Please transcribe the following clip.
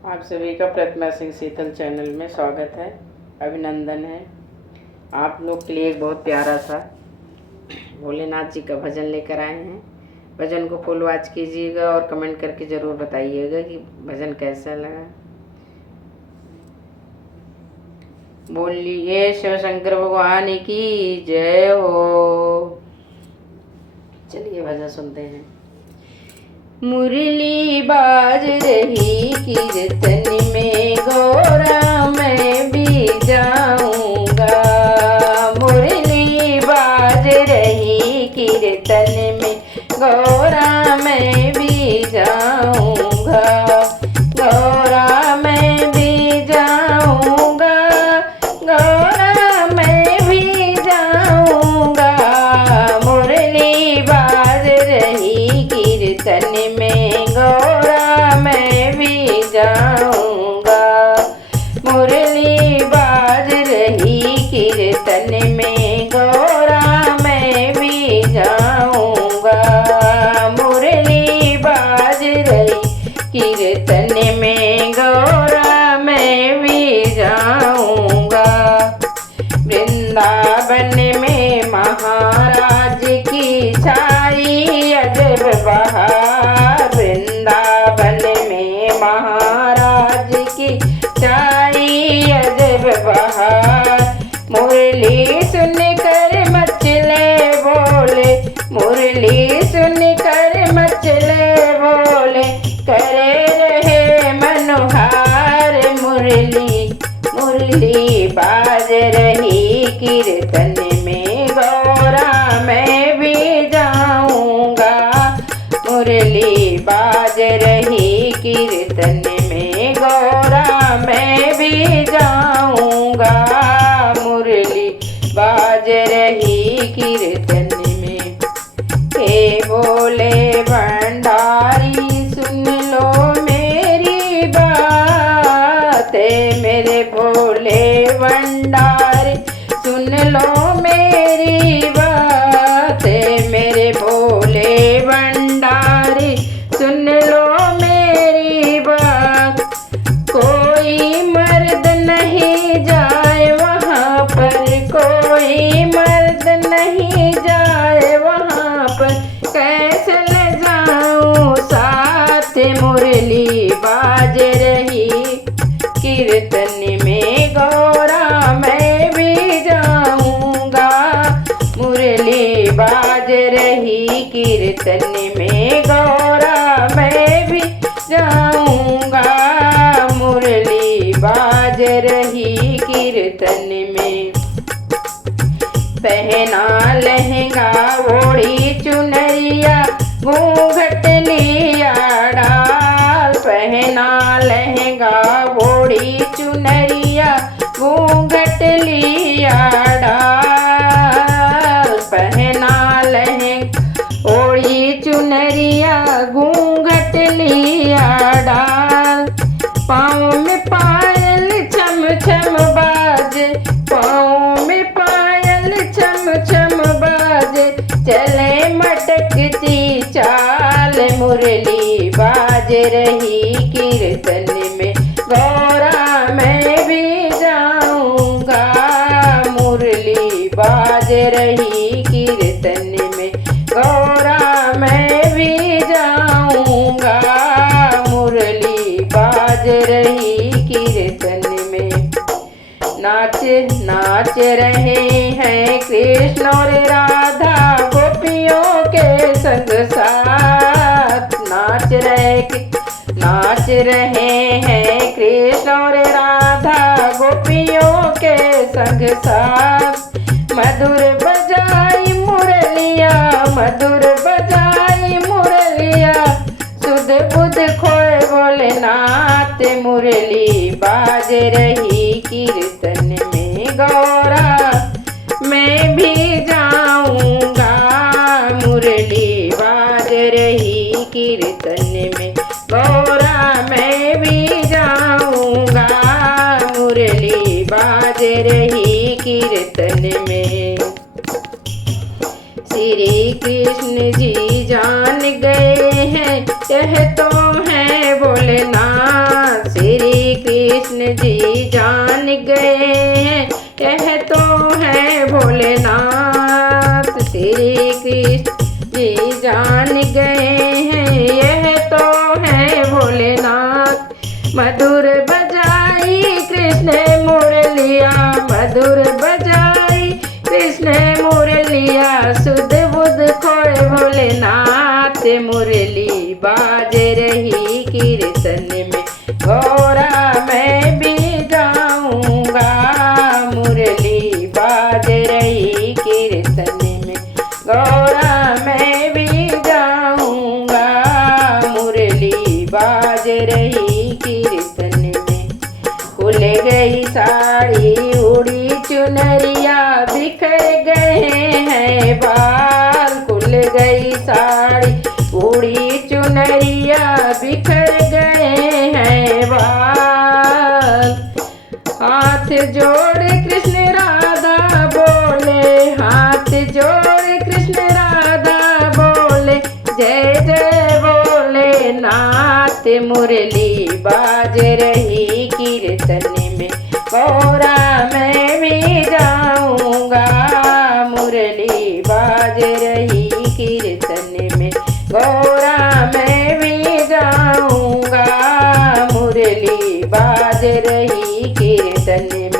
आप सभी का प्रतिमा सिंह शीतल चैनल में स्वागत है, अभिनंदन है। आप लोग के लिए एक बहुत प्यारा सा भोलेनाथ जी का भजन लेकर आए हैं। भजन को फुल वॉच कीजिएगा और कमेंट करके ज़रूर बताइएगा कि भजन कैसा लगा। बोलिए शिव शंकर भगवान की जय हो। चलिए भजन सुनते हैं। मुरली बाज रही कीर्तन में गौरा मैं भी जाऊंगा। मुरली बाज रही कीर्तन में गौरा मैं भी जाऊंगा। गौरा मैं भी जाऊंगा। गौरा मैं भी जाऊंगा। मुरली बाज रही कीर्तन में गौरा मैं भी जाऊंगा। मुरली बाज रही कीर्तन में गौरा मैं भी जाऊंगा। मुरली बाज रही कीर्तन में गौरा मैं भी जाऊंगा। वृंदावन में महाराज की छाई अजब बहार। वृंदावन में महाराज की छाई अजब बहार। मुरली सुनकर मचले बोले। मुरली सुनकर मचले बोले। करे रहे मनोहार। मुरली बाज रही कीर्तन में गौरा मैं भी जाऊंगा। मुरली बाज रही कीर्तन में गौरा मैं भी जाऊंगा। मुरली बाज रही कीर्तन में। हे बोले भंडारी सुन लो मेरी बात। मेरे भोले भंडारी सुन लो मेरी बात। मेरे भोले भंडारी सुन लो मेरी बात। कोई मर्द नहीं जाए वहाँ पर। कोई मर्द नहीं जाए वहाँ पर। कैसे ले जाऊँ साथ। मुरली बाज रही कीर्तन में गौरा मैं भी जाऊंगा। मुरली बाज रही कीर्तन में गौरा मैं भी जाऊंगा। मुरली बाज रही कीर्तन में। पहना लहंगा ओढ़ी चुनरिया घूंघट लिया डाल। पहना लहंगा ओढ़ी चुनरिया घूंघट लिया डाल। पहना लहंगा ओढ़ी चुनरिया घूंघट लिया डाल। पाँव में पायल छम छम बाजे। पाँव में पायल छम छम बाजे। चले मटकती चाल। मुरली बाज रही कीर्तन में गौरा मैं भी जाऊंगा। मुरली बाज रही कीर्तन में गौरा मैं भी जाऊंगा। मुरली बाज रही कीर्तन में। नाच रहे हैं कृष्ण और राधा गोपियों के संग साथ। नाच रहे हैं कृष्ण और राधा गोपियों के संग साथ। मधुर बजाई मुरलिया। मधुर बजाई मुरलिया। सुध बुध खोए भोलेनाथ। मुरली बाज रही कीर्तन में गौरा मैं भी जाऊंगा। मुरली बाज रही कीर्तन में गौरा मैं भी जाऊंगा। मुरली बाज रही कीर्तन में। श्री कृष्ण जी जान गए हैं यह तो है भोलेनाथ। श्री कृष्ण जी जान गए हैं, यह तो है भोलेनाथ। श्री कृष्ण जी जान गए हैं, यह तो है भोलेनाथ। मधुर बजाई कृष्ण मुरलिया, मधुर बजाई कृष्ण मुरलिया, सुध बुध खोए भोलेनाथ। मुरली बाज रही कीर्तन में, गौरा मैं भी जाऊंगा। मुरली बाज रही कीर्तन में, गौरा मैं भी जाऊंगा। मुरली बाज रही कीर्तन में। खुल गई साड़ी उड़ी चुनरिया, बिखर गए हैं बाल। खुल गई साड़ी उड़ी चुनरिया, बिखर गए हैं बाल। हाथ जोड़ कृष्ण राधा बोले, हाथ जोड़ कृष्ण राधा बोले, जय जय बोले नाथ। मुरली बाज रही कीर्तन में, गौरा मैं भी जाऊंगा। मुरली बाज रही कीर्तन में, गौरा मैं भी जाऊंगा। मुरली बाज रही कीर्तन में।